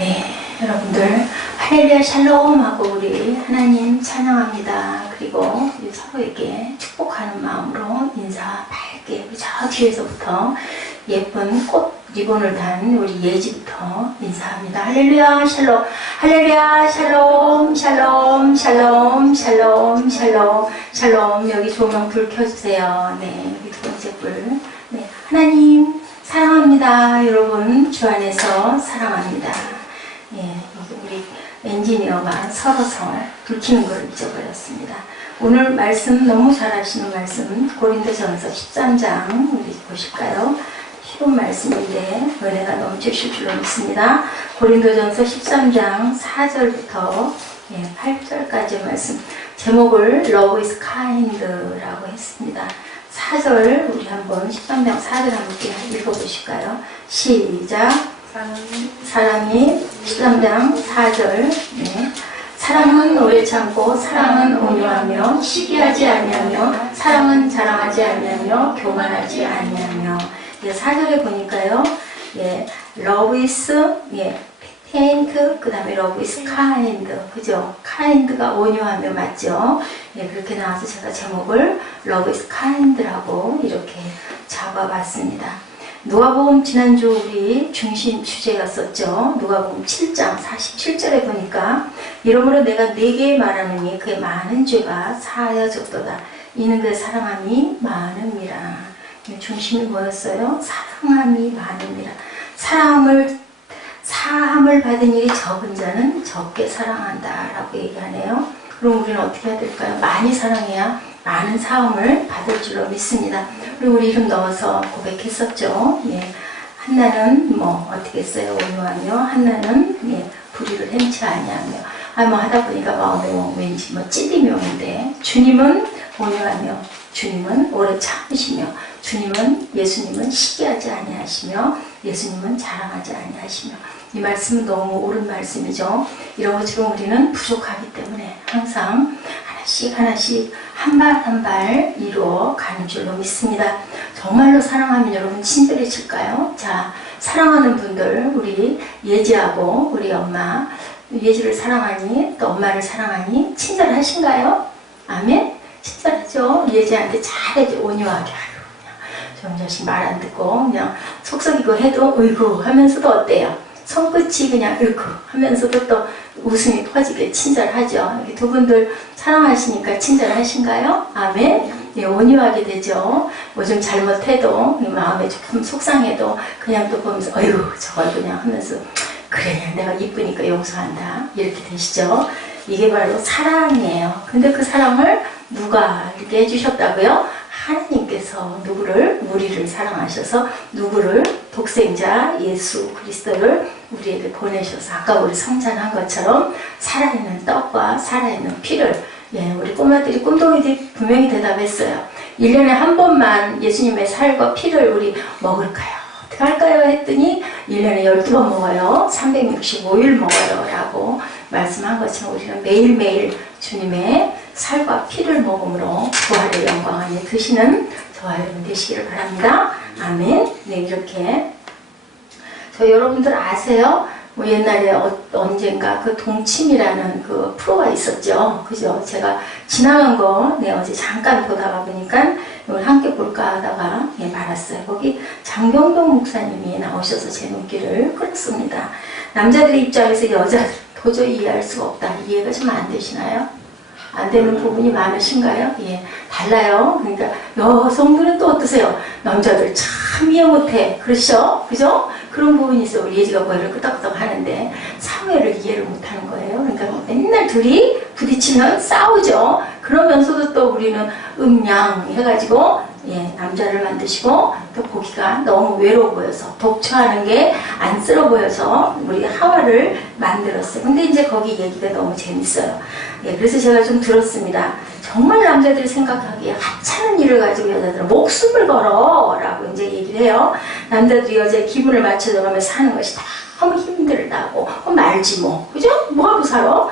네, 여러분들 할렐루야 샬롬 하고 우리 하나님 찬양합니다. 그리고 서로에게 축복하는 마음으로 인사 밝게 우리 저 뒤에서부터 예쁜 꽃 리본을 단 우리 예지부터 인사합니다. 할렐루야 샬롬, 할렐루야 샬롬, 샬롬, 샬롬, 샬롬, 샬롬, 샬롬. 여기 조명 불 켜주세요. 네, 여기 두 번째 불. 네, 하나님 사랑합니다. 여러분 주 안에서 사랑합니다. 예, 우리 엔지니어가 서러서 불 켜는 걸 잊어버렸습니다. 오늘 말씀 너무 잘 아시는 말씀 고린도전서 13장 우리 보실까요? 쉬운 말씀인데 은혜가 넘치실 줄로 믿습니다. 고린도전서 13장 4절부터 8절까지의 말씀 제목을 Love is Kind라고 했습니다. 4절 우리 한번 13장 4절 함께 읽어보실까요? 시작. 사랑이 13장 4절 네. 사랑은 오래 참고 사랑은 온유하며 시기하지 아니하며 사랑은 자랑하지 아니하며 교만하지 아니하며 4절에 보니까요 love is patient 그 다음에 love is kind 그죠? kind가 온유하며 맞죠? 그렇게 나와서 제가 제목을 love is kind라고 이렇게 잡아봤습니다. 누가복음 지난주 우리 중심 주제였었죠. 누가복음 7장 47절에 보니까 이러므로 내가 네게 말하노니 그의 많은 죄가 사하여졌도다. 이는 그의 사랑함이 많음이라. 중심이 뭐였어요? 사랑함이 많음이라. 사함을 받은 일이 적은 자는 적게 사랑한다 라고 얘기하네요. 그럼 우리는 어떻게 해야 될까요? 많이 사랑해야 많은 사함을 받을 줄로 믿습니다. 그리고 우리 이름 넣어서 고백했었죠. 한나는 어떻게 했어요? 온유하며 한나는 불의를 행치 아니하며 하다 보니까 마음에 왠지 찌리명인데 주님은 온유하며 주님은 오래 참으시며 주님은 예수님은 시기하지 아니하시며 예수님은 자랑하지 아니하시며 이 말씀은 너무 옳은 말씀이죠. 이런 것처럼 우리는 부족하기 때문에 항상 하나씩 한 발 한 발 이루어 가는 줄로 믿습니다. 정말로 사랑하면 여러분 친절해질까요? 자, 사랑하는 분들 우리 예지하고 우리 엄마 예지를 사랑하니 또 엄마를 사랑하니 친절하신가요? 아멘? 친절하죠. 예지한테 잘해줘. 온유하게 저 자식 말 안 듣고 그냥 속썩이고 해도 으이구 하면서도 어때요? 손끝이 그냥 으이구 하면서도 또 웃음이 퍼지게 친절하죠. 여기 두 분들 사랑하시니까 친절하신가요? 아멘? 온유하게 되죠. 뭐 좀 잘못해도 마음에 조금 속상해도 그냥 또 보면서 어휴 저걸 그냥 하면서 그래 내가 이쁘니까 용서한다 이렇게 되시죠. 이게 바로 사랑이에요. 근데 그 사랑을 누가 이렇게 해주셨다고요? 하나님께서 누구를 우리를 사랑하셔서 누구를 독생자 예수 그리스도를 우리에게 보내셔서 아까 우리 성찬한 것처럼 살아있는 떡과 살아있는 피를 우리 꼬마들이 꿈동이들이 분명히 대답했어요. 1년에 한 번만 예수님의 살과 피를 우리 먹을까요? 어떻게 할까요? 했더니 1년에 12번 먹어요. 365일 먹어요 라고 말씀한 것처럼 우리는 매일매일 주님의 살과 피를 먹음으로 부활의 영광 안에 드시는 저와 여러분 되시기를 바랍니다. 아멘. 네, 이렇게 여러분들 아세요? 옛날에 언젠가 그 동침이라는 그 프로가 있었죠. 그죠? 제가 지나간 거 어제 잠깐 보다가 보니까 오늘 함께 볼까 하다가 말았어요. 거기 장경동 목사님이 나오셔서 제 눈길을 끌었습니다. 남자들의 입장에서 여자들 도저히 이해할 수가 없다. 이해가 좀 안 되시나요? 안 되는 부분이 많으신가요? 달라요. 그러니까 여성들은 또 어떠세요? 남자들 참 이해 못해. 그렇죠? 그죠? 그런 부분이 있어요. 우리 예지가 머리를 끄덕끄덕 하는데 사회를 이해를 못하는 거예요. 그러니까 맨날 둘이 부딪히면 싸우죠. 그러면서도 또 우리는 음양 해가지고 남자를 만드시고 또 보기가 너무 외로워 보여서 독처하는 게 안쓰러워 보여서 우리 하와를 만들었어요. 근데 이제 거기 얘기가 너무 재밌어요. 그래서 제가 좀 들었습니다. 정말 남자들이 생각하기에 하찮은 일을 가지고 여자들은 목숨을 걸어 라고 이제 얘기를 해요. 남자들이 여자의 기분을 맞춰가면서 사는 것이 너무 힘들다고 말지 뭐 그죠? 뭐하고 살아?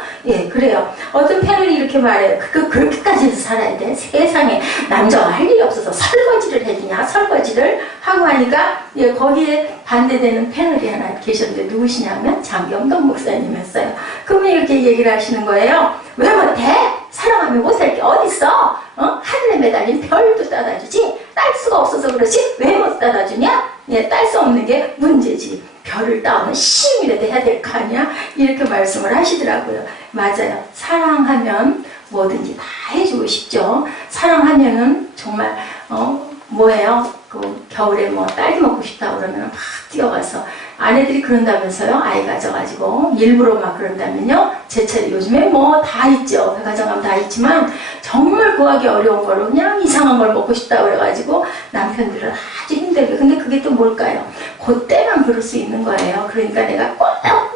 그래요. 어떤 패널이 이렇게 말해요. 그렇게까지 해서 살아야 돼? 세상에 남자가 할 일이 없어서 설거지를 해주냐? 설거지를 하고 하니까 거기에 반대되는 패널이 하나 계셨는데 누구시냐면 장경덕 목사님이었어요. 그분이 이렇게 얘기를 하시는 거예요. 왜 못해? 사랑하면 못할 게 어딨어? 하늘에 매달린 별도 따다주지. 딸 수가 없어서 그렇지 왜 못 따다주냐? 딸 수 없는 게 문제지. 별을 따오는 시임이라도 해야 될 거 아니야? 이렇게 말씀을 하시더라고요. 맞아요. 사랑하면 뭐든지 다 해주고 싶죠. 사랑하면은 정말 뭐예요? 그 겨울에 뭐 딸기 먹고 싶다 그러면 막 뛰어가서 아내들이 그런다면서요. 아이 가져가지고 일부러 막 그런다면요. 제철에 요즘에 뭐 다 있죠. 백화점 다 있지만 정말 구하기 어려운 걸로 그냥 이상한 걸 먹고 싶다 그래가지고 남편들은 아주 힘들게. 근데 그게 또 뭘까요? 그때만 그럴 수 있는 거예요. 그러니까 내가 꼭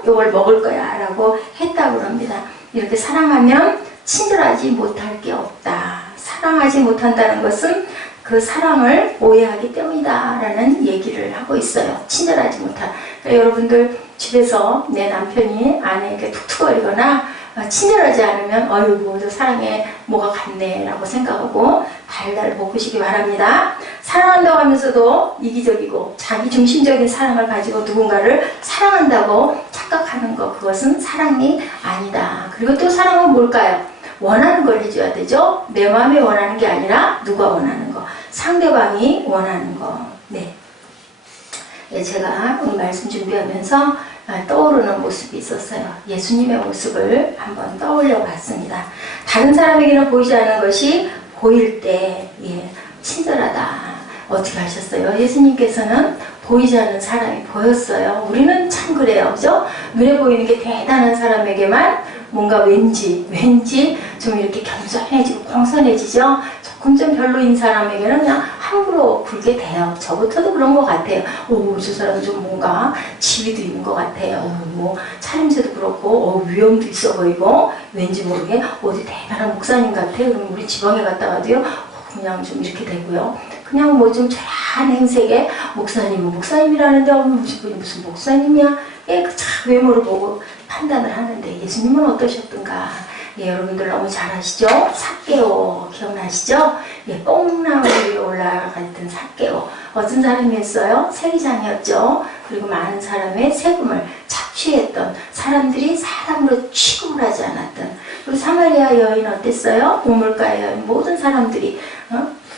이걸 먹을 거야 라고 했다고 그럽니다. 이렇게 사랑하면 친절하지 못할 게 없다. 사랑하지 못한다는 것은 그 사랑을 오해하기 때문이다 라는 얘기를 하고 있어요. 친절하지 못한. 그러니까 여러분들 집에서 내 남편이 아내에게 툭툭거리거나 친절하지 않으면 어이구 저 사랑에 뭐가 갔네 라고 생각하고 달달 볶으시기 바랍니다. 사랑한다고 하면서도 이기적이고 자기중심적인 사랑을 가지고 누군가를 사랑한다고 착각하는 것, 그것은 사랑이 아니다. 그리고 또 사랑은 뭘까요? 원하는 걸 해줘야 되죠. 내 마음이 원하는 게 아니라 누가 원하는 거, 상대방이 원하는 거. 네. 제가 오늘 말씀 준비하면서 떠오르는 모습이 있었어요. 예수님의 모습을 한번 떠올려 봤습니다. 다른 사람에게는 보이지 않는 것이 보일 때 친절하다. 어떻게 하셨어요? 예수님께서는 보이지 않는 사람이 보였어요. 우리는 참 그래요. 그죠? 눈에 보이는 게 대단한 사람에게만 뭔가 왠지 좀 이렇게 겸손해지고 공손해지죠. 조금 좀 별로인 사람에게는 그냥 함부로 굴게 돼요. 저부터도 그런 것 같아요. 오, 저 사람 좀 뭔가 지위도 있는 것 같아요. 뭐 차림새도 그렇고 위엄도 있어 보이고 왠지 모르게 어디 대단한 목사님 같아. 그럼 우리 지방에 갔다가도요. 그냥 좀 이렇게 되고요. 그냥 뭐 좀 잘한 행색에 목사님은 목사님이라는데 무슨 목사님이야? 그 외모를 보고 판단을 하는데 예수님은 어떠셨던가? 여러분들 너무 잘 아시죠? 삭개오 기억나시죠? 뽕나무 위에 올라갔던 삭개오. 어떤 사람이었어요? 세리장이었죠. 그리고 많은 사람의 세금을 착취했던, 사람들이 사람으로 취급을 하지 않았던. 그리고 사마리아 여인 어땠어요? 우물가의 여인. 모든 사람들이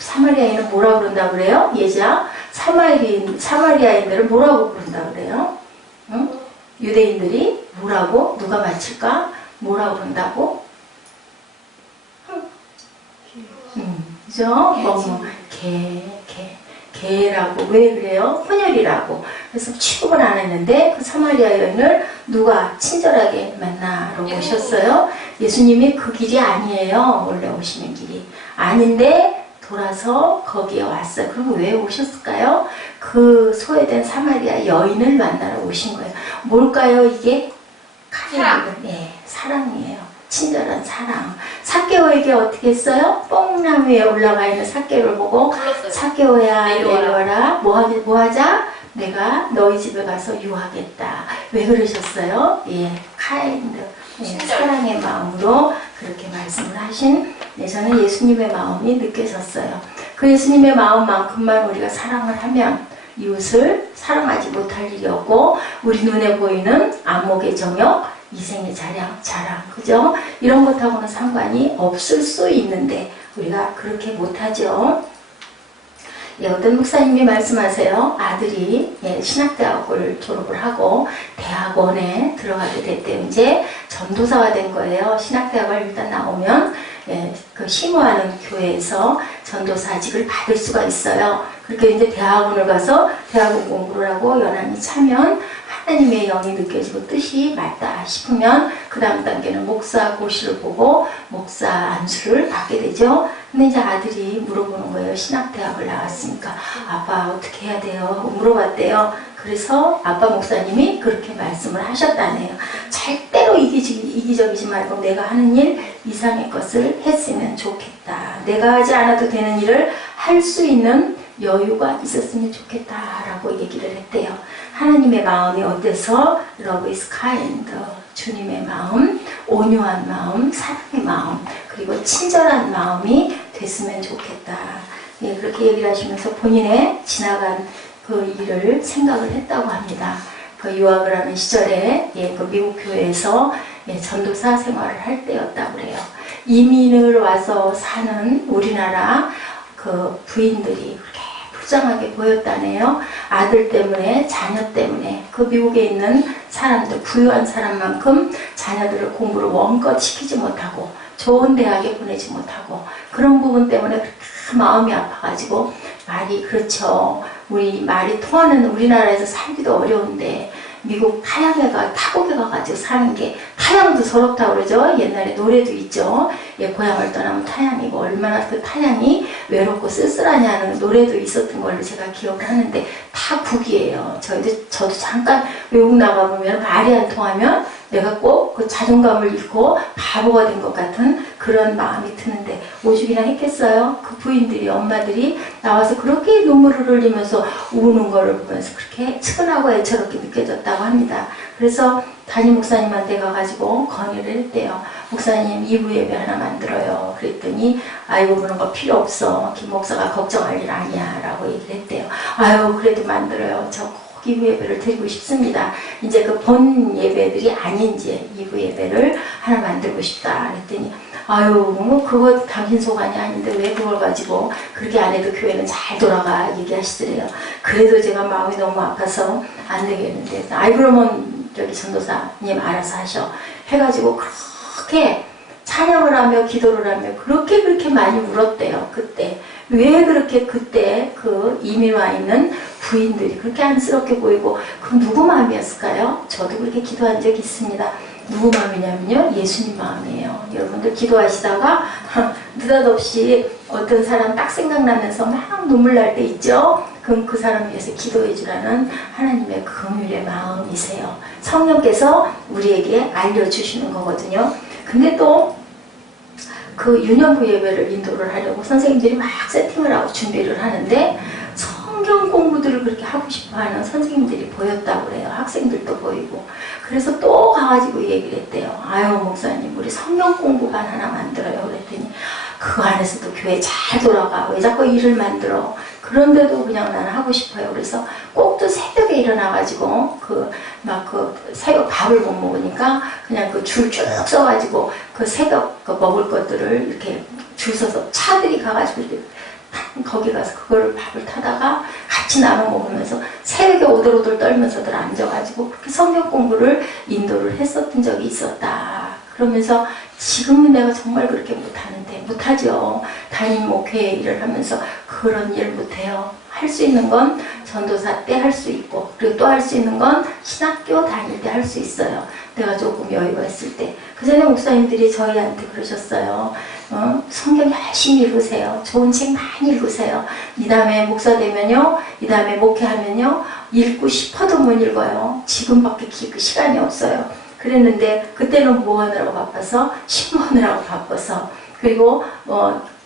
사마리아 여인은 뭐라고 그런다 그래요? 예자 사마리아인들은 뭐라고 그런다 그래요? 유대인들이 뭐라고? 누가 맞힐까? 뭐라고 그런다고? 그죠? 개라고. 왜 그래요? 혼혈이라고. 그래서 취급을 안 했는데 그 사마리아 여인을 누가 친절하게 만나러 오셨어요? 예수님이 그 길이 아니에요. 원래 오시는 길이. 아닌데 돌아서 거기에 왔어요. 그럼 왜 오셨을까요? 그 소외된 사마리아 여인을 만나러 오신 거예요. 뭘까요? 이게? 사랑. 사랑이에요. 친절한 사랑. 삭개오에게 어떻게 했어요? 뽕나무에 올라가 있는 삭개오를 보고 불렀어요. 삭개오야 내려와라. 뭐 하자? 내가 너희 집에 가서 유하겠다. 왜 그러셨어요? 카인드. 사랑의 마음으로 그렇게 말씀을 하신 저는 예수님의 마음이 느껴졌어요. 그 예수님의 마음만큼만 우리가 사랑을 하면 이웃을 사랑하지 못할 일이 없고 우리 눈에 보이는 안목의 정욕, 이생의 자랑, 그죠? 이런 것하고는 상관이 없을 수 있는데 우리가 그렇게 못하죠. 어떤 목사님이 말씀하세요. 아들이 신학대학을 졸업을 하고 대학원에 들어가게 됐대요. 이제 전도사가 된 거예요. 신학대학을 일단 나오면 그 심호하는 교회에서 전도사직을 받을 수가 있어요. 그렇게 이제 대학원을 가서 대학원 공부를 하고 연한이 차면 하나님의 영이 느껴지고 뜻이 맞다 싶으면 그 다음 단계는 목사 고시를 보고 목사 안수를 받게 되죠. 근데 이제 아들이 물어보는 거예요. 신학대학을 나왔으니까 아빠 어떻게 해야 돼요? 물어봤대요. 그래서 아빠 목사님이 그렇게 말씀을 하셨다네요. 절대로 이기적이지 말고 내가 하는 일 이상의 것을 했으면 좋겠다. 내가 하지 않아도 되는 일을 할 수 있는 여유가 있었으면 좋겠다라고 얘기를 했대요. 하나님의 마음이 어때서 Love is kind, 주님의 마음, 온유한 마음, 사랑의 마음, 그리고 친절한 마음이 됐으면 좋겠다. 그렇게 얘기를 하시면서 본인의 지나간 그 일을 생각을 했다고 합니다. 그 유학을 하는 시절에 예, 그 미국 교회에서 예, 전도사 생활을 할 때였다고 그래요. 이민을 와서 사는 우리나라 그 부인들이 그렇게 불쌍하게 보였다네요. 아들 때문에, 자녀 때문에 그 미국에 있는 사람들, 부유한 사람만큼 자녀들을 공부를 원껏 시키지 못하고 좋은 대학에 보내지 못하고 그런 부분 때문에 그렇게 마음이 아파가지고 말이 그렇죠. 우리 말이 통하는 우리나라에서 살기도 어려운데 미국 타국에 가가지고 사는 게 타향도 서럽다고 그러죠. 옛날에 노래도 있죠. 예, 고향을 떠나면 타향이고 얼마나 그 타향이 외롭고 쓸쓸하냐는 노래도 있었던 걸로 제가 기억을 하는데 타국이에요. 저도 잠깐 외국 나가보면 말이 안 통하면 내가 꼭 그 자존감을 잃고 바보가 된 것 같은 그런 마음이 드는데 오죽이나 했겠어요. 그 부인들이 엄마들이 나와서 그렇게 눈물을 흘리면서 우는 거를 보면서 그렇게 측은하고 애처롭게 느껴졌다고 합니다. 그래서 담임 목사님한테 가가지고 건의를 했대요. 목사님 2부 예배 하나 만들어요. 그랬더니 아이고 그런 거 필요 없어. 김 목사가 걱정할 일 아니야 라고 얘기를 했대요. 아유 그래도 만들어요. 저 꼭 2부 예배를 드리고 싶습니다. 이제 그 본 예배들이 아닌 이제 2부 예배를 하나 만들고 싶다. 그랬더니 아유 뭐 그거 당신 소관이 아닌데 왜 그걸 가지고 그렇게 안 해도 교회는 잘 돌아가 얘기하시더래요. 그래도 제가 마음이 너무 아파서 안 되겠는데 아이 그러면 저기 전도사님 알아서 하셔 해가지고 그렇게 찬양을 하며 기도를 하며 그렇게 많이 울었대요. 그때 왜 그렇게 그때 그 이민 와 있는 부인들이 그렇게 안쓰럽게 보이고 그 누구 마음이었을까요? 저도 그렇게 기도한 적이 있습니다. 누구 마음이냐면요 예수님 마음이에요. 여러분들 기도하시다가 느닷없이 어떤 사람 딱 생각나면서 막 눈물 날 때 있죠. 그럼 그 사람 위해서 기도해 주라는 하나님의 긍휼의 마음이세요. 성령께서 우리에게 알려주시는 거거든요. 근데 또 그 유년부 예배를 인도를 하려고 선생님들이 막 세팅을 하고 준비를 하는데 성경 공부들을 그렇게 하고 싶어하는 선생님들이 보였다고 그래요. 학생들도 보이고. 그래서 또 가가지고 얘기를 했대요. 아유 목사님 우리 성경 공부반 하나 만들어요. 그랬더니 그 안에서도 교회 잘 돌아가. 왜 자꾸 일을 만들어. 그런데도 그냥 나는 하고 싶어요. 그래서 꼭 또 새벽에 일어나가지고 새벽 밥을 못 먹으니까 그냥 그 줄 쭉 써가지고 그 새벽 그 먹을 것들을 이렇게 줄 서서 차들이 가가지고 이렇게 거기 가서 그거를 밥을 타다가 같이 나눠 먹으면서 새벽에 오돌오돌 떨면서들 앉아가지고 그렇게 성경 공부를 인도를 했었던 적이 있었다. 그러면서 지금은 내가 정말 그렇게 못하는데 못하죠. 담임 목회 일을 하면서 그런 일 못해요. 할 수 있는 건 전도사 때 할 수 있고 그리고 또 할 수 있는 건 신학교 다닐 때 할 수 있어요. 내가 조금 여유가 있을 때. 그 전에 목사님들이 저희한테 그러셨어요. 성경 열심히 읽으세요. 좋은 책 많이 읽으세요. 이 다음에 목사 되면요. 이 다음에 목회하면요. 읽고 싶어도 못 읽어요. 지금밖에 시간이 없어요. 그랬는데 그때는 뭐 하느라고 바빠서 신고하느라고 바빠서 그리고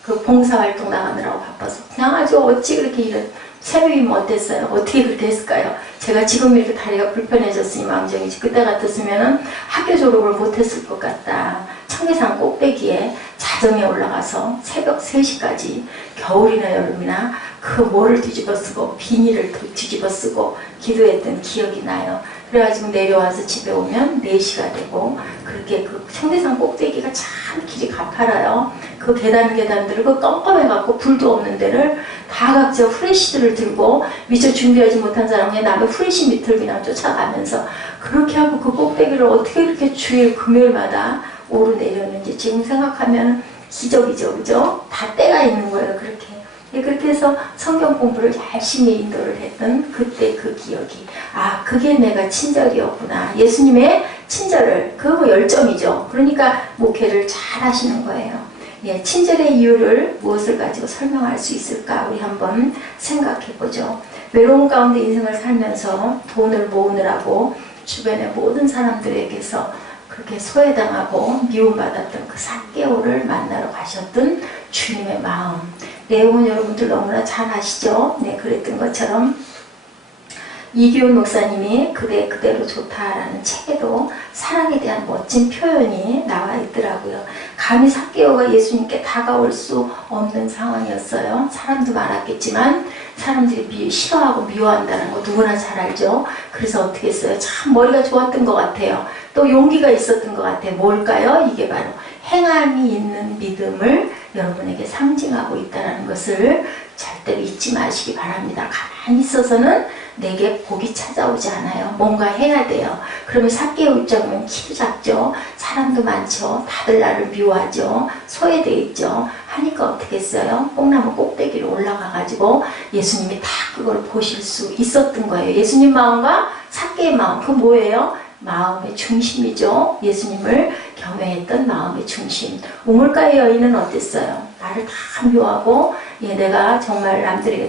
그 봉사활동 나가느라고 바빠서 그냥 아주 어찌 그렇게 이런 새벽이면 어땠어요? 어떻게 그렇게 했을까요? 제가 지금 이렇게 다리가 불편해졌으니 마음정이지 그때 같았으면 학교 졸업을 못했을 것 같다. 청계산 꼭대기에 자정에 올라가서 새벽 3시까지 겨울이나 여름이나 그 모를 뒤집어 쓰고 비닐을 뒤집어 쓰고 기도했던 기억이 나요. 그래가지고 내려와서 집에 오면 4시가 되고 그렇게 그 청계산 꼭대기가 참 길이 가파라요. 그 계단들을 그 껌껌해갖고 불도 없는 데를 다 각자 후레쉬들을 들고 미처 준비하지 못한 사람이 남의 후레쉬 밑을 그냥 쫓아가면서 그렇게 하고 그 꼭대기를 어떻게 그렇게 주일 금요일마다 오르내렸는지 지금 생각하면 기적이죠. 그죠? 다 때가 있는 거예요. 그렇게. 그렇게 해서 성경 공부를 열심히 인도를 했던 그때 그 기억이 그게 내가 친절이었구나. 예수님의 친절을 그거 열정이죠. 그러니까 목회를 잘 하시는 거예요. 예, 친절의 이유를 무엇을 가지고 설명할 수 있을까 우리 한번 생각해 보죠. 외로움 가운데 인생을 살면서 돈을 모으느라고 주변의 모든 사람들에게서 그렇게 소외당하고 미움받았던 그 삭개오를 만나러 가셨던 주님의 마음. 내용은 여러분들 너무나 잘 아시죠? 네, 그랬던 것처럼 이기훈 목사님이 그대 그대로 좋다라는 책에도 사랑에 대한 멋진 표현이 나와 있더라고요. 감히 삭개오가 예수님께 다가올 수 없는 상황이었어요. 사람도 많았겠지만 사람들이 싫어하고 미워한다는 거 누구나 잘 알죠. 그래서 어떻게 했어요? 참 머리가 좋았던 것 같아요. 또 용기가 있었던 것 같아요. 뭘까요? 이게 바로 행함이 있는 믿음을 여러분에게 상징하고 있다는 것을 절대로 잊지 마시기 바랍니다. 가만히 있어서는 내게 복이 찾아오지 않아요. 뭔가 해야 돼요. 그러면 삭개오 입장은 키도 작죠. 사람도 많죠. 다들 나를 미워하죠. 소외되어 있죠. 하니까 어떻게 했어요? 뽕나무 꼭대기로 올라가가지고 예수님이 다 그걸 보실 수 있었던 거예요. 예수님 마음과 삭개의 마음, 그 뭐예요? 마음의 중심이죠. 예수님을 경외했던 마음의 중심. 우물가의 여인은 어땠어요? 나를 다 미워하고 내가 정말 남들에게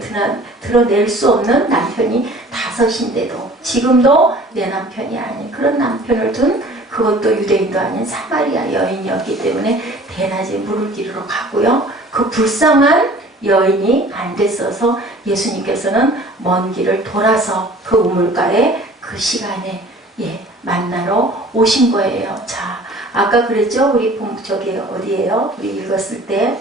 드러낼 수 없는 남편이 5인데도 지금도 내 남편이 아닌 그런 남편을 둔, 그것도 유대인도 아닌 사마리아 여인이었기 때문에 대낮에 물을 기르러 가고요. 그 불쌍한 여인이 안 됐어서 예수님께서는 먼 길을 돌아서 그 우물가에 그 시간에 만나러 오신 거예요. 자, 아까 그랬죠? 우리 저기 어디예요? 우리 읽었을 때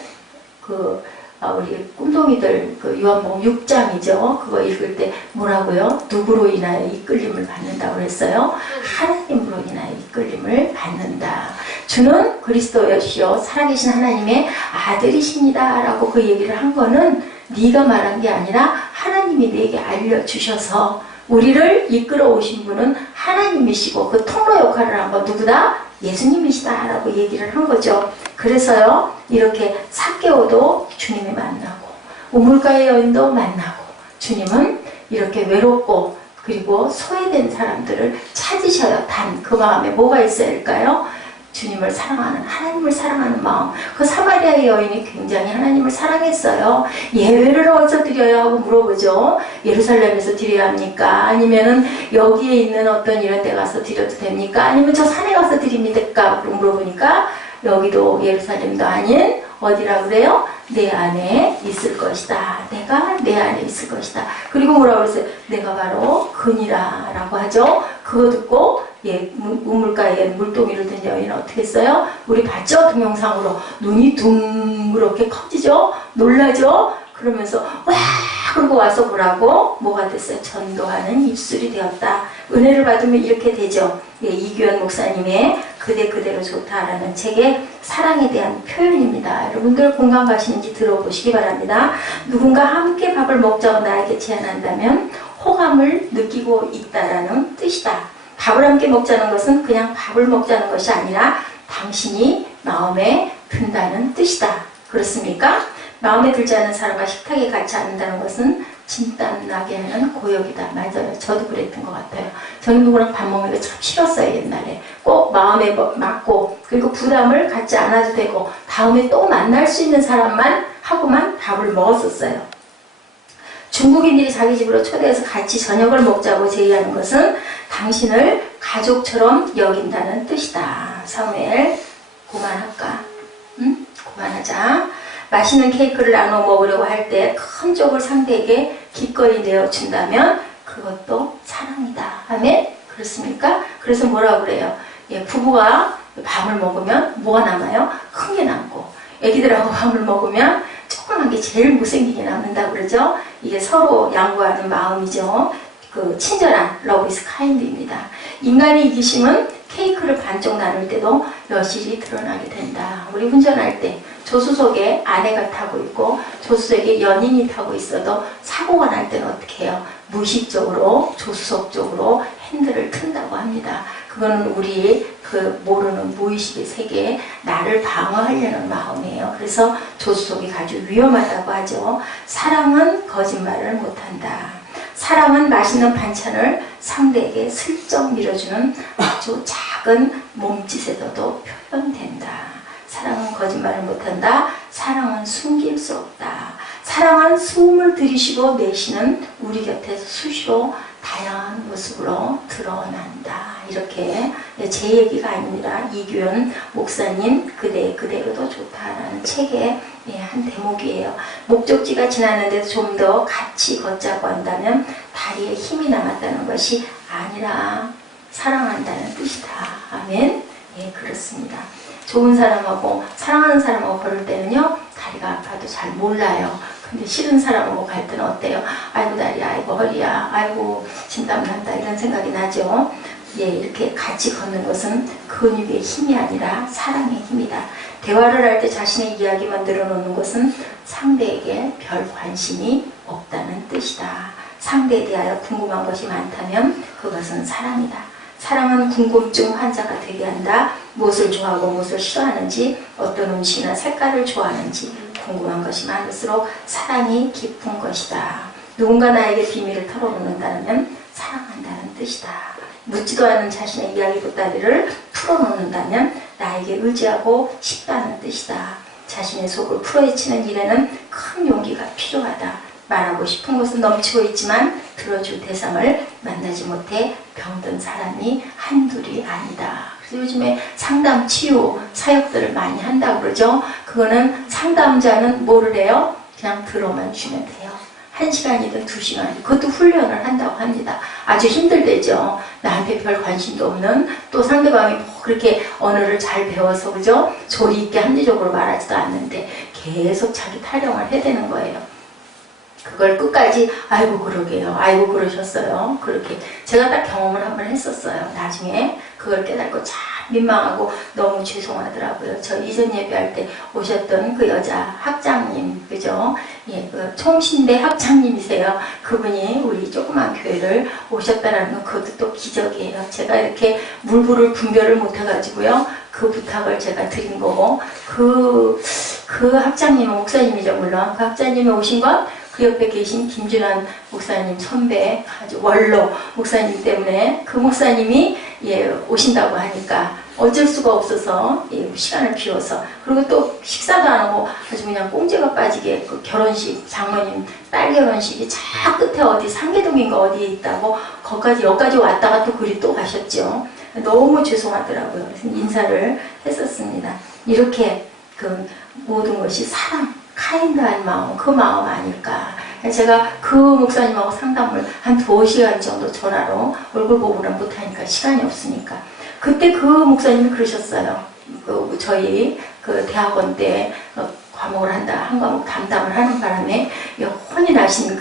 우리 꿈동이들 요한복음 6장이죠. 그거 읽을 때 뭐라고요? 누구로 인하여 이끌림을 받는다고 그랬어요? 하나님으로 인하여 이끌림을 받는다. 주는 그리스도여시요 살아계신 하나님의 아들이십니다 라고 그 얘기를 한 거는 네가 말한 게 아니라 하나님이 내게 알려주셔서 우리를 이끌어 오신 분은 하나님이시고 그 통로 역할을 한 건 누구다? 예수님이시다 라고 얘기를 한 거죠. 그래서요 이렇게 삭개오도 주님이 만나고 우물가의 여인도 만나고 주님은 이렇게 외롭고 그리고 소외된 사람들을 찾으셔요. 단 그 마음에 뭐가 있어야 할까요? 주님을 사랑하는, 하나님을 사랑하는 마음. 그 사마리아의 여인이 굉장히 하나님을 사랑했어요. 예외를 어디서 드려야 하고 물어보죠. 예루살렘에서 드려야 합니까? 아니면은 여기에 있는 어떤 이런 데 가서 드려도 됩니까? 아니면 저 산에 가서 드립니까? 물어보니까 여기도 예루살렘도 아닌 어디라 그래요? 내 안에 있을 것이다. 내가 내 안에 있을 것이다. 그리고 뭐라고 그랬어요? 내가 바로 그니라 라고 하죠. 그거 듣고 우물가에 물동이를 든 여인은 어떻게 했어요? 우리 봤죠? 동영상으로 눈이 둥그렇게 커지죠? 놀라죠? 그러면서 와 그러고 와서 보라고 뭐가 됐어요? 전도하는 입술이 되었다. 은혜를 받으면 이렇게 되죠. 이규현 목사님의 그대 그대로 좋다라는 책의 사랑에 대한 표현입니다. 여러분들 공감 가시는지 들어보시기 바랍니다. 누군가 함께 밥을 먹자고 나에게 제안한다면 호감을 느끼고 있다라는 뜻이다. 밥을 함께 먹자는 것은 그냥 밥을 먹자는 것이 아니라 당신이 마음에 든다는 뜻이다. 그렇습니까? 마음에 들지 않는 사람과 식탁에 같이 앉는다는 것은 진땀나게 하는 고역이다. 맞아요. 저도 그랬던 것 같아요. 저는 누구랑 밥 먹는 게 참 싫었어요. 옛날에. 꼭 마음에 맞고 그리고 부담을 갖지 않아도 되고 다음에 또 만날 수 있는 사람만 하고만 밥을 먹었었어요. 중국인들이 자기 집으로 초대해서 같이 저녁을 먹자고 제의하는 것은 당신을 가족처럼 여긴다는 뜻이다. 사무엘, 그만할까? 응? 그만하자. 맛있는 케이크를 나눠 먹으려고 할 때 큰 쪽을 상대에게 기꺼이 내어준다면 그것도 사랑이다. 아멘? 그렇습니까? 그래서 뭐라고 그래요? 부부가 밥을 먹으면 뭐가 남아요? 큰 게 남고 애기들하고 밥을 먹으면 조그만 게 제일 못생기게 남는다고 그러죠? 이게 서로 양보하는 마음이죠. 그 친절한 러브 이즈 카인드입니다. 인간의 이기심은 케이크를 반쪽 나눌 때도 여실히 드러나게 된다. 우리 운전할 때 조수석에 아내가 타고 있고 조수석에 연인이 타고 있어도 사고가 날 때는 어떻게 해요? 무의식적으로 조수석 쪽으로 핸들을 튼다고 합니다. 그거는 우리 그 모르는 무의식의 세계에 나를 방어하려는 마음이에요. 그래서 조수석이 아주 위험하다고 하죠. 사랑은 거짓말을 못한다. 사랑은 맛있는 반찬을 상대에게 슬쩍 밀어주는 아주 작은 몸짓에서도 표현된다. 사랑은 거짓말을 못한다. 사랑은 숨길 수 없다. 사랑은 숨을 들이쉬고 내쉬는 우리 곁에서 수시로 다양한 모습으로 드러난다. 이렇게 제 얘기가 아닙니다. 이규현 목사님 그대 그대로도 좋다라는 책의 한 대목이에요. 목적지가 지났는데도 좀 더 같이 걷자고 한다면 다리에 힘이 남았다는 것이 아니라 사랑한다는 뜻이다. 아멘. 예, 그렇습니다. 좋은 사람하고 사랑하는 사람하고 걸을 때는요 다리가 아파도 잘 몰라요. 근데 싫은 사람하고 갈 때는 어때요? 아이고 다리야, 아이고 허리야, 아이고 진땀 난다 이런 생각이 나죠. 예, 이렇게 같이 걷는 것은 근육의 힘이 아니라 사랑의 힘이다. 대화를 할 때 자신의 이야기만 늘어놓는 것은 상대에게 별 관심이 없다는 뜻이다. 상대에 대하여 궁금한 것이 많다면 그것은 사랑이다. 사랑은 궁금증 환자가 되게 한다. 무엇을 좋아하고 무엇을 싫어하는지, 어떤 음식이나 색깔을 좋아하는지 궁금한 것이 많을수록 사랑이 깊은 것이다. 누군가 나에게 비밀을 털어놓는다면 사랑한다는 뜻이다. 묻지도 않은 자신의 이야기 보따리를 풀어놓는다면 나에게 의지하고 싶다는 뜻이다. 자신의 속을 풀어헤치는 일에는 큰 용기가 필요하다. 말하고 싶은 것은 넘치고 있지만 들어줄 대상을 만나지 못해 병든 사람이 한둘이 아니다. 그래서 요즘에 상담 치유 사역들을 많이 한다고 그러죠. 그거는 상담자는 뭐를 해요? 그냥 들어만 주면 돼요. 1시간이든 2시간이든 그것도 훈련을 한다고 합니다. 아주 힘들대죠. 나한테 별 관심도 없는, 또 상대방이 뭐 그렇게 언어를 잘 배워서 그죠? 조리 있게 합리적으로 말하지도 않는데 계속 자기 타령을 해대는 거예요. 그걸 끝까지 아이고 그러게요, 아이고 그러셨어요, 그렇게 제가 딱 경험을 한번 했었어요. 나중에 그걸 깨닫고 참 민망하고 너무 죄송하더라고요. 저 이전 예배할 때 오셨던 그 여자 학장님, 그죠? 예, 그 총신대 학장님이세요. 그분이 우리 조그만 교회를 오셨다라는 건 그것도 또 기적이에요. 제가 이렇게 물불을 분별을 못해가지고요, 그 부탁을 제가 드린 거고, 그 학장님은 목사님이죠. 물론 그 학장님이 오신 건 그 옆에 계신 김준환 목사님 선배, 아주 원로 목사님 때문에 그 목사님이 예, 오신다고 하니까 어쩔 수가 없어서 예, 시간을 비워서, 그리고 또 식사도 안 하고 아주 그냥 꽁지가 빠지게 그 결혼식, 장모님 딸 결혼식이 저 끝에 어디 상계동인가 어디에 있다고 거기까지 여기까지 왔다가 또 그리 또 가셨죠. 너무 죄송하더라고요. 그래서 인사를 했었습니다. 이렇게 그 모든 것이 사랑, 카인드한 마음, 그 마음 아닐까. 제가 그 목사님하고 상담을 한 2시간 정도 전화로 얼굴 보고는 못하니까 시간이 없으니까. 그때 그 목사님이 그러셨어요. 저희 그 대학원 때 과목을 한 과목 담당을 하는 바람에 혼이 나신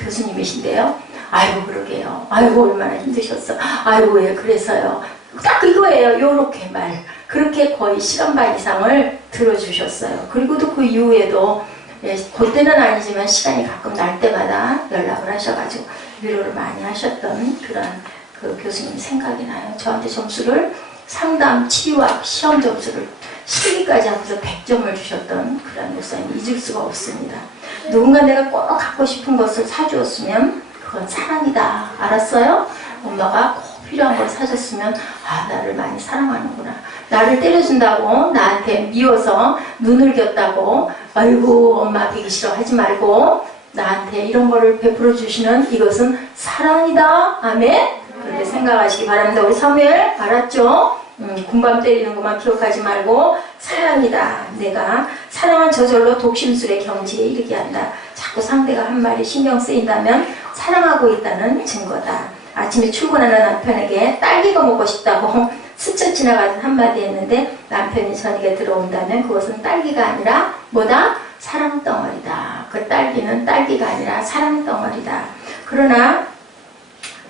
교수님이신데요. 아이고 그러게요. 아이고 얼마나 힘드셨어. 아이고 예 그래서요. 딱 이거예요. 요렇게 말. 그렇게 거의 시간 반 이상을 들어주셨어요. 그리고도 그 이후에도 예, 그때는 아니지만 시간이 가끔 날 때마다 연락을 하셔가지고 위로를 많이 하셨던 그런 그 교수님 생각이 나요. 저한테 점수를 상담, 치유학, 시험 점수를 실기까지 하고서 100점을 주셨던 그런 목사님 잊을 수가 없습니다. 누군가 내가 꼭 갖고 싶은 것을 사주었으면 그건 사랑이다. 알았어요? 엄마가 꼭 필요한 걸 사줬으면 아 나를 많이 사랑하는구나. 나를 때려준다고 나한테 미워서 눈을 겼다고 아이고 엄마 보기 싫어 하지 말고 나한테 이런 거를 베풀어 주시는 이것은 사랑이다. 아멘. 그렇게 생각하시기 바랍니다. 우리 사무엘 알았죠? 군밤 때리는 것만 기억하지 말고 사랑이다. 내가 사랑은 저절로 독심술의 경지에 이르게 한다. 자꾸 상대가 한 말이 신경 쓰인다면 사랑하고 있다는 증거다. 아침에 출근하는 남편에게 딸기가 먹고 싶다고 스쳐 지나가는 한마디 했는데 남편이 저녁에 들어온다면 그것은 딸기가 아니라 뭐다? 사랑덩어리다. 그 딸기는 딸기가 아니라 사랑덩어리다. 그러나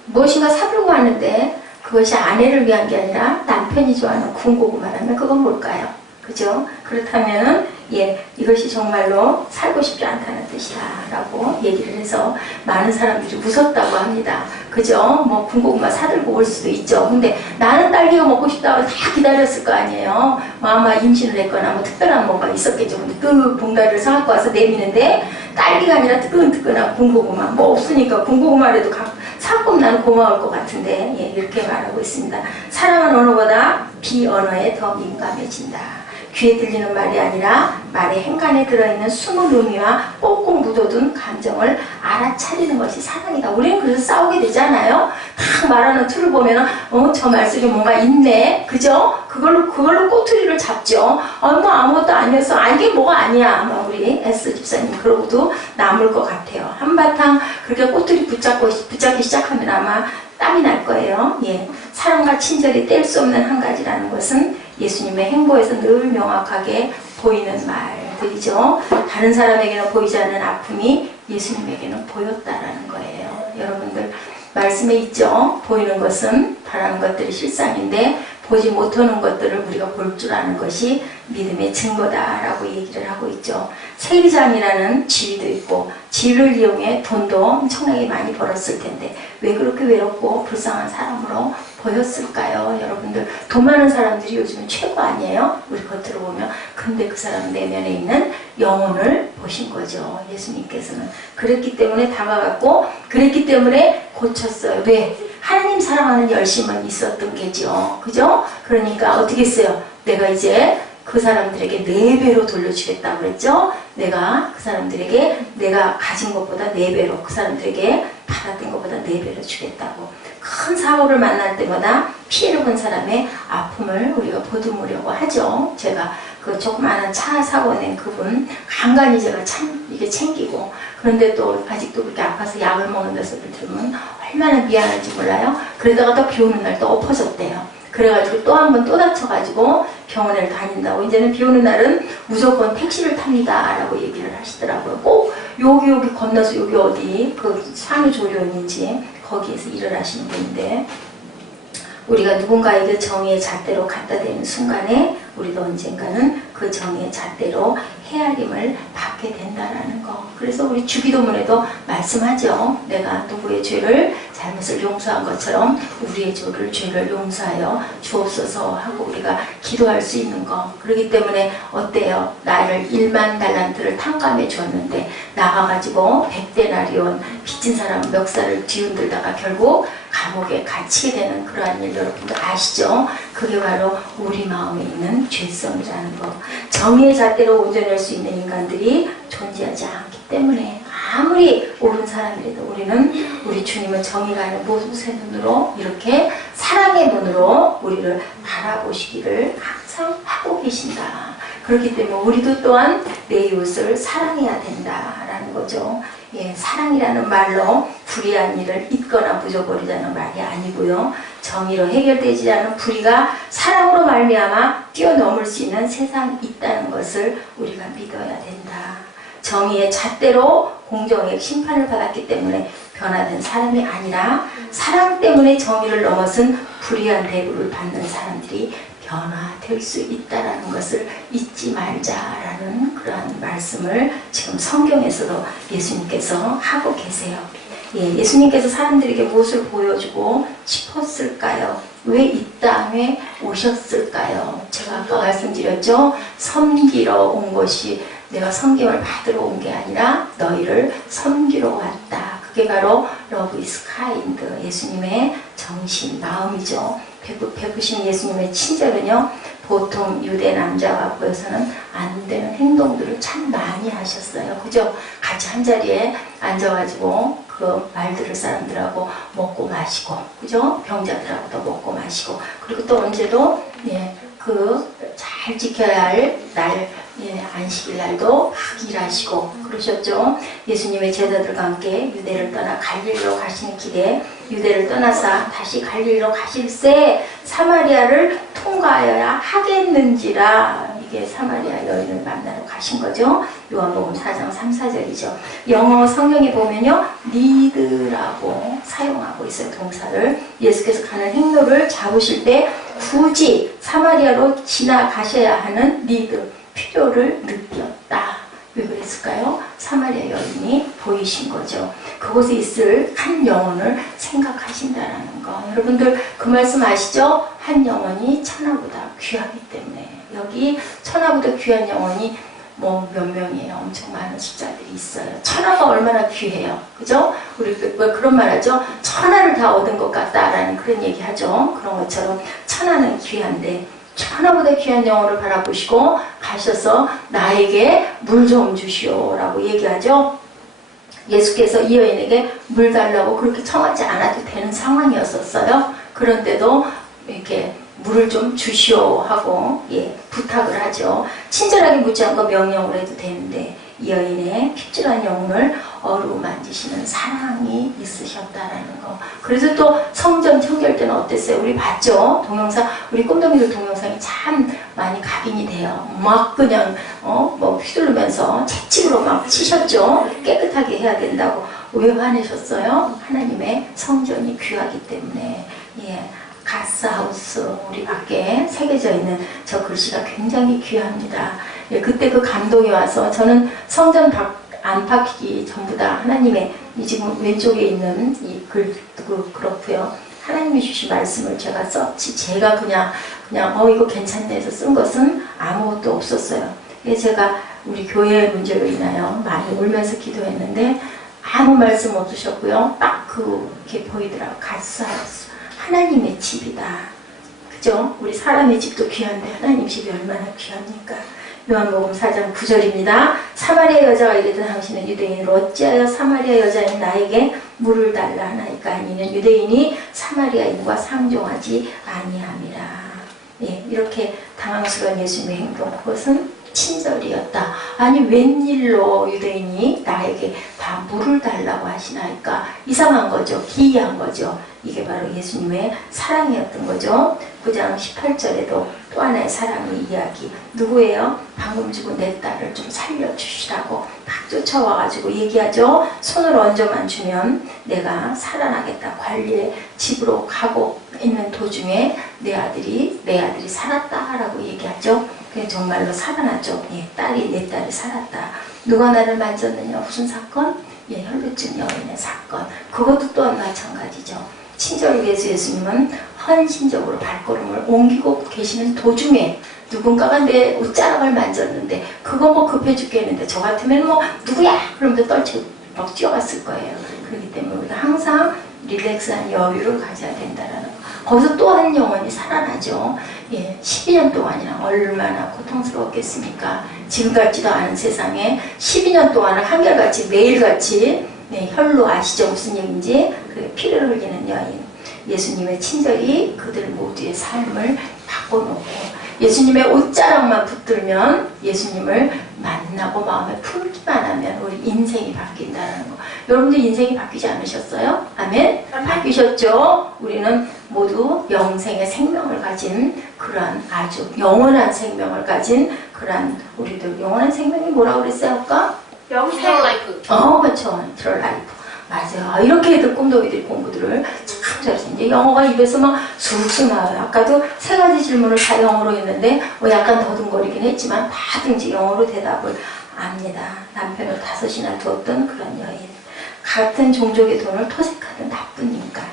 무엇인가 사려고 하는데 그것이 아내를 위한 게 아니라 남편이 좋아하는 군고구마라면 그건 뭘까요? 그죠? 그렇다면은 예, 이것이 정말로 살고 싶지 않다는 뜻이다 라고 얘기를 해서 많은 사람들이 웃었다고 합니다. 그죠? 뭐 군고구마 사들고 올 수도 있죠. 근데 나는 딸기가 먹고 싶다고 다 기다렸을 거 아니에요. 뭐 아마 임신을 했거나 뭐 특별한 뭔가 있었겠죠. 근데 그 봉다리를 사갖고 와서 내미는데 딸기가 아니라 뜨끈뜨끈한 군고구마 뭐 없으니까 군고구마라도 사끔 나는 고마울 것 같은데 예, 이렇게 말하고 있습니다. 사랑은 언어보다 비언어에 더 민감해진다. 귀에 들리는 말이 아니라 말의 행간에 들어있는 숨은 의미와 꼭꼭 묻어둔 감정을 알아차리는 것이 사랑이다. 우리는 그래서 싸우게 되잖아요. 딱 말하는 틀을 보면은 저 말씀이 뭔가 있네. 그죠? 그걸로 꼬투리를 잡죠. 뭐 아무것도 아니었어. 이게 뭐가 아니야. 아마 우리 S 집사님 그러고도 남을 것 같아요. 한바탕 그렇게 꼬투리 붙잡기 시작하면 아마 땀이 날 거예요. 예. 사랑과 친절이 뗄 수 없는 한 가지라는 것은 예수님의 행보에서 늘 명확하게 보이는 말. 드리죠. 다른 사람에게는 보이지 않는 아픔이 예수님에게는 보였다라는 거예요. 여러분들 말씀에 있죠. 보이는 것은 바라는 것들이 실상인데 보지 못하는 것들을 우리가 볼 줄 아는 것이 믿음의 증거다라고 얘기를 하고 있죠. 세리장이라는 지위도 있고 지위를 이용해 돈도 엄청나게 많이 벌었을 텐데 왜 그렇게 외롭고 불쌍한 사람으로 보였을까요? 여러분들 돈 많은 사람들이 요즘은 최고 아니에요? 우리 겉으로 보면. 근데 그 사람 내면에 있는 영혼을 보신 거죠. 예수님께서는. 그랬기 때문에 다가갔고 그랬기 때문에 고쳤어요. 왜? 하나님 사랑하는 열심은 있었던 게죠. 그죠? 그러니까 어떻게 했어요? 내가 이제 그 사람들에게 4배로 돌려주겠다고 그랬죠? 내가 그 사람들에게 내가 가진 것보다 4배로 그 사람들에게 받았던 것보다 4배로 주겠다고. 큰 사고를 만날 때마다 피해를 본 사람의 아픔을 우리가 보듬으려고 하죠. 제가 그 조그마한 차 사고 낸 그분 간간히 제가 참 이게 챙기고 그런데 또 아직도 그렇게 아파서 약을 먹는다 소리를 들으면 얼마나 미안한지 몰라요. 그러다가 또 비 오는 날 또 엎어졌대요. 그래가지고 또 한 번 또 다쳐가지고 병원에 다닌다고. 이제는 비 오는 날은 무조건 택시를 탑니다 라고 얘기를 하시더라고요. 꼭 여기 건너서 여기 어디 그 산후조리원인지 거기에서 일을 하시는 분인데 우리가 누군가에게 정의의 잣대로 갖다 대는 순간에 우리도 언젠가는 그 정의의 잣대로 헤아림을 받게 된다라는 거. 그래서 우리 주기도문에도 말씀하죠. 내가 누구의 죄를 잘못을 용서한 것처럼 우리의 죄를 용서하여 주옵소서 하고 우리가 기도할 수 있는 거. 그렇기 때문에 어때요? 나를 1만 달란트를 탕감해 주었는데 나가가지고 100데나리온 빚진 사람 멱살을 뒤흔들다가 결국 감옥에 갇히게 되는 그러한 일 여러분들 아시죠? 그게 바로 우리 마음에 있는 죄성이라는 거. 정의의 잣대로 온전할 수 있는 인간들이 존재하지 않기 때문에 아무리 옳은 사람이라도 우리는 우리 주님은 정의가 아닌 모습의 눈으로 이렇게 사랑의 눈으로 우리를 바라보시기를 항상 하고 계신다. 그렇기 때문에 우리도 또한 내 이웃을 사랑해야 된다라는 거죠. 예, 사랑이라는 말로 불의한 일을 잊거나 묻어버리자는 말이 아니고요. 정의로 해결되지 않은 불의가 사랑으로 말미암아 뛰어넘을 수 있는 세상이 있다는 것을 우리가 믿어야 된다. 정의의 잣대로 공정의 심판을 받았기 때문에 변화된 사람이 아니라 사랑 때문에 정의를 넘어선 불의한 대우를 받는 사람들이 변화될 수 있다는 것을 잊지 말자라는 그러한 말씀을 지금 성경에서도 예수님께서 하고 계세요. 예, 예수님께서 사람들에게 무엇을 보여주고 싶었을까요? 왜 이 땅에 오셨을까요? 제가 아까 말씀드렸죠. 섬기러 온 것이 내가 섬김을 받으러 온 게 아니라 너희를 섬기러 왔다. 그게 바로 Love is kind, 예수님의 정신, 마음이죠. 베푸신 예수님의 친절은요, 보통 유대 남자가 보여서는 안 되는 행동들을 참 많이 하셨어요. 그죠? 같이 한 자리에 앉아가지고 그 말들을 사람들하고 먹고 마시고, 그죠? 병자들하고도 먹고 마시고, 그리고 또 언제도, 예, 그 잘 지켜야 할 날, 예, 안식일 날도 막 일하시고 그러셨죠. 예수님의 제자들과 함께 유대를 떠나 갈릴리로 가시는 길에 유대를 떠나서 다시 갈릴리로 가실새 사마리아를 통과하여야 하겠는지라. 이게 사마리아 여인을 만나러 가신 거죠. 요한복음 4장 3, 4절이죠. 영어 성경에 보면요, need라고 사용하고 있어요. 동사를. 예수께서 가는 행로를 잡으실 때 굳이 사마리아로 지나가셔야 하는 need, 필요를 느꼈다. 왜 그랬을까요? 사마리아 여인이 보이신 거죠. 그곳에 있을 한 영혼을 생각하신다라는 거. 여러분들 그 말씀 아시죠? 한 영혼이 천하보다 귀하기 때문에. 여기 천하보다 귀한 영혼이 뭐 몇 명이에요. 엄청 많은 숫자들이 있어요. 천하가 얼마나 귀해요. 그죠? 우리 그런 말 하죠? 천하를 다 얻은 것 같다라는 그런 얘기 하죠. 그런 것처럼 천하는 귀한데 천하보다 귀한 영혼을 바라보시고 가셔서 나에게 물 좀 주시오 라고 얘기하죠. 예수께서 이 여인에게 물 달라고 그렇게 청하지 않아도 되는 상황이었었어요. 그런데도 이렇게 물을 좀 주시오 하고, 예, 부탁을 하죠. 친절하게 묻지 않고 명령을 해도 되는데 이 여인의 핍절한 영혼을 어루만지시는 사랑이 있으셨다라는 거. 그래서 또 성전 청결 때는 어땠어요? 우리 봤죠? 동영상, 우리 꿈덩이들 동영상이 참 많이 각인이 돼요. 막 그냥 뭐 휘두르면서 채찍으로 막 치셨죠? 깨끗하게 해야 된다고. 왜 화내셨어요? 하나님의 성전이 귀하기 때문에. 예. 가스하우스 우리 밖에 새겨져 있는 저 글씨가 굉장히 귀합니다. 예, 그때 그 감동이 와서 저는 성전 안팎이 전부 다 하나님의 이 지금 왼쪽에 있는 이 글도 그렇고요. 하나님이 주신 말씀을 제가 썼지 제가 그냥 이거 괜찮네 해서 쓴 것은 아무것도 없었어요. 제가 우리 교회 문제로 인하여 많이 울면서 기도했는데 아무 말씀 없으셨고요. 딱 그게 보이더라고요. 가스하우스. 하나님의 집이다. 그죠? 우리 사람의 집도 귀한데 하나님 집이 얼마나 귀합니까? 요한복음 4장 9절입니다. 사마리아 여자가 이르되 당신은 유대인으로 어찌하여 사마리아 여자인 나에게 물을 달라 하나이까. 이는 유대인이 사마리아인과 상종하지 아니함이라. 예, 이렇게 당황스러운 예수님의 행동, 그것은 친절이었다. 아니 웬일로 유대인이 나에게 다 물을 달라고 하시나이까. 이상한 거죠. 기이한 거죠. 이게 바로 예수님의 사랑이었던 거죠. 9장 18절에도 또 하나의 사랑의 이야기. 누구예요? 방금 죽은 내 딸을 좀 살려주시라고 막 쫓아와가지고 얘기하죠. 손을 얹어만 주면 내가 살아나겠다. 관리의 집으로 가고 있는 도중에 내 아들이 살았다라고 얘기하죠. 그게 정말로 살아났죠. 예, 내 딸이 살았다. 누가 나를 만졌느냐? 무슨 사건? 예, 혈루증 여인의 사건. 그것도 또한 마찬가지죠. 친절을 위해서 예수님은 헌신적으로 발걸음을 옮기고 계시는 도중에 누군가가 내 옷자락을 만졌는데 그거 뭐 급해 죽겠는데 저 같으면 뭐 누구야? 그러면서 떨치고 막 뛰어갔을 거예요. 그렇기 때문에 우리가 항상 릴렉스한 여유를 가져야 된다는 거. 거기서 또 한 영혼이 살아나죠. 예, 12년 동안이나 얼마나 고통스러웠겠습니까? 지금 같지도 않은 세상에 12년 동안을 한결같이 매일같이 혈로 아시죠? 무슨 얘기인지. 피를 흘리는 여인. 예수님의 친절이 그들 모두의 삶을 바꿔놓고 예수님의 옷자락만 붙들면 예수님을 만나고 마음에 품기만 하면 우리 인생이 바뀐다는 거. 여러분들 인생이 바뀌지 않으셨어요? 아멘? 바뀌셨죠? 우리는 모두 영생의 생명을 가진 그러한 아주 영원한 생명을 가진 그러한 우리들 영원한 생명이 뭐라고 그랬어요? 아까? 영생 라이프. 그렇죠. 이터널 라이프. 맞아요. 이렇게 애들 꿈독이들 공부들을 참 잘했어요. 이제 영어가 입에서 막 쑥쑥 나와요. 아까도 3가지 질문을 다 영어로 했는데 약간 더듬거리긴 했지만 다들 이제 영어로 대답을 합니다. 남편을 5이나 두었던 그런 여인. 같은 종족의 돈을 토색하던 나쁜 인간.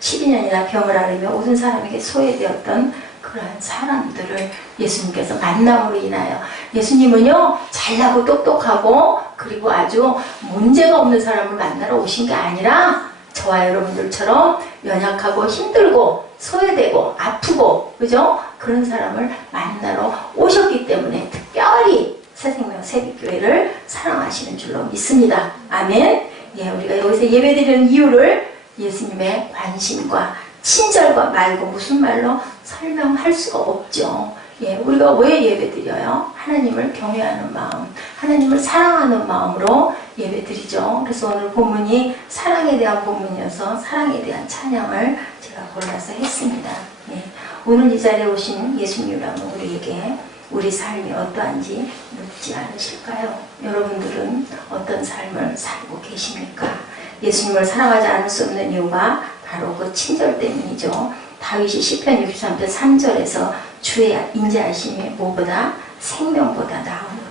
12년이나 병을 앓으며 모든 사람에게 소외되었던 그러한 사람들을 예수님께서 만남으로 인하여 예수님은요 잘나고 똑똑하고 그리고 아주 문제가 없는 사람을 만나러 오신 게 아니라 저와 여러분들처럼 연약하고 힘들고 소외되고 아프고 그죠? 그런 사람을 만나러 오셨기 때문에 특별히 새생명 새빛교회를 사랑하시는 줄로 믿습니다. 아멘. 예, 우리가 여기서 예배드리는 이유를 예수님의 관심과 친절과 말고 무슨 말로 설명할 수가 없죠. 예, 우리가 왜 예배드려요? 하나님을 경외하는 마음, 하나님을 사랑하는 마음으로 예배드리죠. 그래서 오늘 본문이 사랑에 대한 본문이어서 사랑에 대한 찬양을 제가 골라서 했습니다. 예, 오늘 이 자리에 오신 예수님이라면 우리에게 우리 삶이 어떠한지 묻지 않으실까요? 여러분들은 어떤 삶을 살고 계십니까? 예수님을 사랑하지 않을 수 없는 이유가 바로 그 친절 때문이죠. 다윗이 시편 63편 3절에서 주의 인자하심이 뭐보다 생명보다 나음으로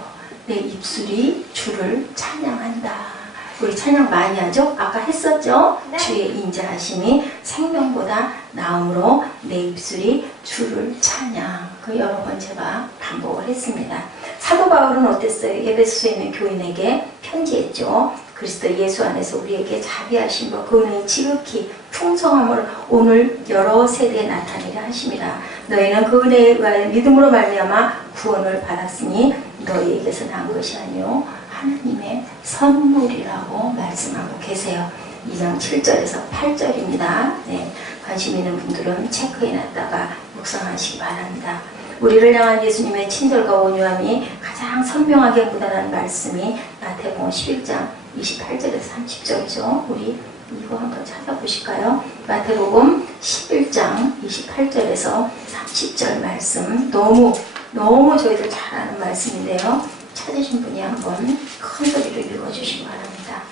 내 입술이 주를 찬양한다. 우리 찬양 많이 하죠? 아까 했었죠? 네. 주의 인자하심이 생명보다 나음으로 내 입술이 주를 찬양. 그 여러 번 제가 반복을 했습니다. 사도 바울은 어땠어요? 에베소에 있는 교인에게 편지했죠. 그리스도 예수 안에서 우리에게 자비하신 것, 그 은혜의 지극히 풍성함을 오늘 여러 세대에 나타내게 하심이라. 너희는 그 은혜에 의하여 믿음으로 말미암아 구원을 받았으니 너희에게서 난 것이 아니요 하나님의 선물이라고 말씀하고 계세요. 2장 7절에서 8절입니다. 네, 관심 있는 분들은 체크해놨다가 묵상하시기 바랍니다. 우리를 향한 예수님의 친절과 온유함이 가장 선명하게 묻어나는 말씀이 마태복음 11장 28절에서 30절이죠. 우리 이거 한번 찾아보실까요? 마태복음 11장 28절에서 30절 말씀, 너무 저희들 잘 아는 말씀인데요. 찾으신 분이 한번 큰 소리로 읽어주시기 바랍니다.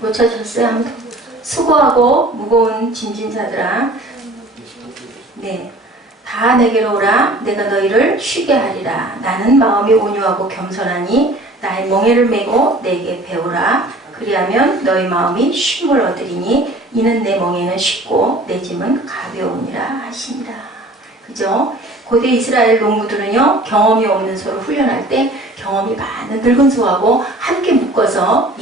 못 찾으셨어요? 수고하고 무거운 짐진 자들아, 네, 다 내게로 오라. 내가 너희를 쉬게 하리라. 나는 마음이 온유하고 겸손하니 나의 멍에를 메고 내게 배우라. 그리하면 너희 마음이 쉼을 얻으리니 이는 내 멍에는 쉽고 내 짐은 가벼우니라 하시니라. 그죠? 고대 이스라엘 농부들은요, 경험이 없는 소를 훈련할 때 경험이 많은 늙은 소하고 함께 묶어서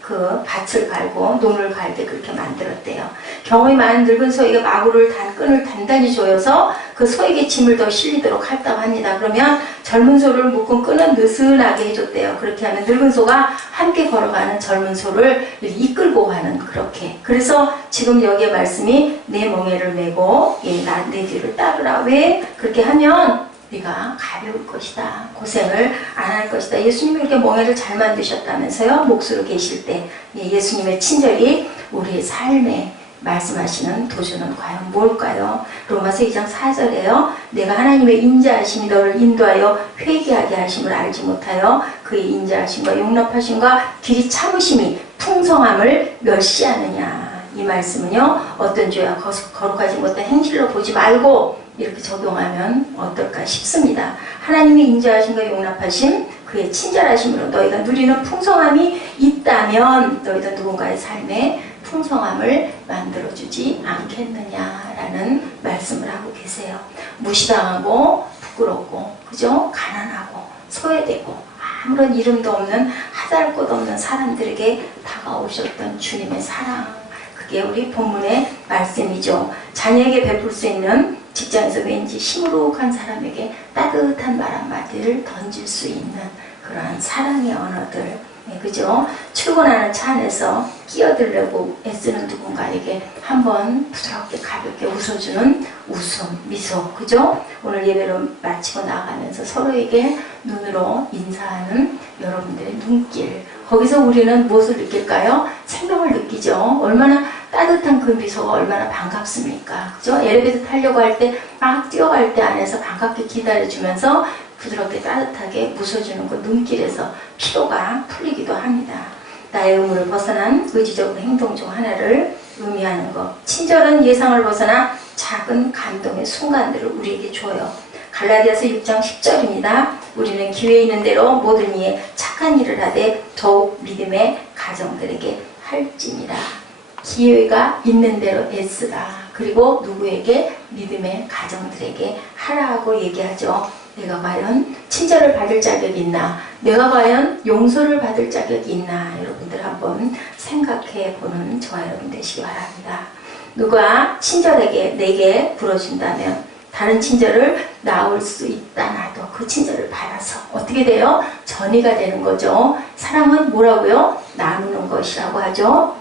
그 밭을 갈고 논을 갈 때 그렇게 만들었대요. 경험이 많은 늙은 소에게 마구를 끈을 단단히 조여서 그 소에게 짐을 더 실리도록 했다고 합니다. 그러면 젊은 소를 묶은 끈은 느슨하게 해줬대요. 그렇게 하면 늙은 소가 함께 걸어가는 젊은 소를 이끌고 가는, 그렇게. 그래서 지금 여기에 말씀이 내 멍에를 메고 내 뒤를 따르라. 왜? 그렇게 하면 네가 가벼울 것이다. 고생을 안 할 것이다. 예수님이 이렇게 멍에를 잘 만드셨다면서요. 몫으로 계실 때 예수님의 친절이 우리의 삶에 말씀하시는 도전은 과연 뭘까요? 로마서 2장 4절에요. 내가 하나님의 인자하심이 너를 인도하여 회개하게 하심을 알지 못하여 그의 인자하심과 용납하심과 길이 참으심이 풍성함을 멸시하느냐. 이 말씀은요, 어떤 죄와 거룩하지 못한 행실로 보지 말고 이렇게 적용하면 어떨까 싶습니다. 하나님의 인자하심과 용납하심, 그의 친절하심으로 너희가 누리는 풍성함이 있다면 너희도 누군가의 삶에 풍성함을 만들어주지 않겠느냐라는 말씀을 하고 계세요. 무시당하고 부끄럽고, 그죠? 가난하고 소외되고 아무런 이름도 없는 하다할 것 없는 사람들에게 다가오셨던 주님의 사랑, 그게 우리 본문의 말씀이죠. 자녀에게 베풀 수 있는, 직장에서 왠지 시무룩한 사람에게 따뜻한 말 한마디를 던질 수 있는 그러한 사랑의 언어들, 그죠? 출근하는 차 안에서 끼어들려고 애쓰는 누군가에게 한번 부드럽게 가볍게 웃어주는 웃음, 미소, 그죠? 오늘 예배로 마치고 나가면서 서로에게 눈으로 인사하는 여러분들의 눈길, 거기서 우리는 무엇을 느낄까요? 생명을 느끼죠. 얼마나 따뜻한 그 미소가 얼마나 반갑습니까? 그죠? 엘리베이터 타려고 할 때 막 뛰어갈 때 안에서 반갑게 기다려주면서 부드럽게 따뜻하게 웃어주는 그 눈길에서 피로가 풀리기도 합니다. 나의 의무를 벗어난 의지적인 행동 중 하나를 의미하는 것. 친절은 예상을 벗어나 작은 감동의 순간들을 우리에게 줘요. 갈라디아서 6장 10절입니다. 우리는 기회 있는 대로 모든 이에 착한 일을 하되 더욱 믿음의 가정들에게 할지니라. 기회가 있는 대로 애쓰라. 그리고 누구에게? 믿음의 가정들에게 하라고 얘기하죠. 내가 과연 친절을 받을 자격이 있나? 내가 과연 용서를 받을 자격이 있나? 여러분들 한번 생각해 보는 저와 여러분 되시기 바랍니다. 누가 친절하게 내게 불어준다면 다른 친절을 나올 수 있다 나도 그 친절을 받아서 어떻게 돼요? 전이가 되는 거죠. 사랑은 뭐라고요? 나누는 것이라고 하죠.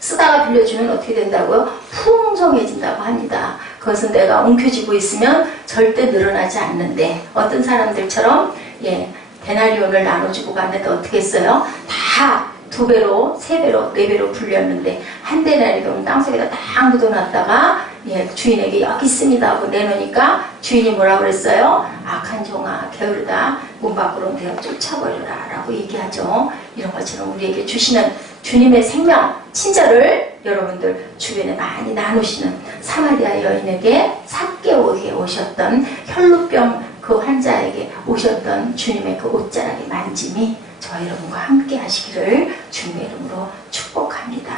쓰다가 빌려주면 어떻게 된다고요? 풍성해진다고 합니다. 그것은 내가 움켜쥐고 있으면 절대 늘어나지 않는데, 어떤 사람들처럼 데나리온을 나눠주고 갔는데 어떻게 했어요? 다 2배로, 3배로, 4배로 불렸는데 한 데나리온은 땅속에다 딱 묻어놨다가 주인에게 여기 있습니다 하고 내놓으니까 주인이 뭐라고 그랬어요? 악한 종아 게으르다 문 밖으로 내어 쫓아버려라 라고 얘기하죠. 이런 것처럼 우리에게 주시는 주님의 생명, 친절을 여러분들 주변에 많이 나누시는, 사마리아 여인에게 삭개오에 오셨던 혈루병 그 환자에게 오셨던 주님의 그 옷자락의 만짐이 저와 여러분과 함께 하시기를 주님의 이름으로 축복합니다.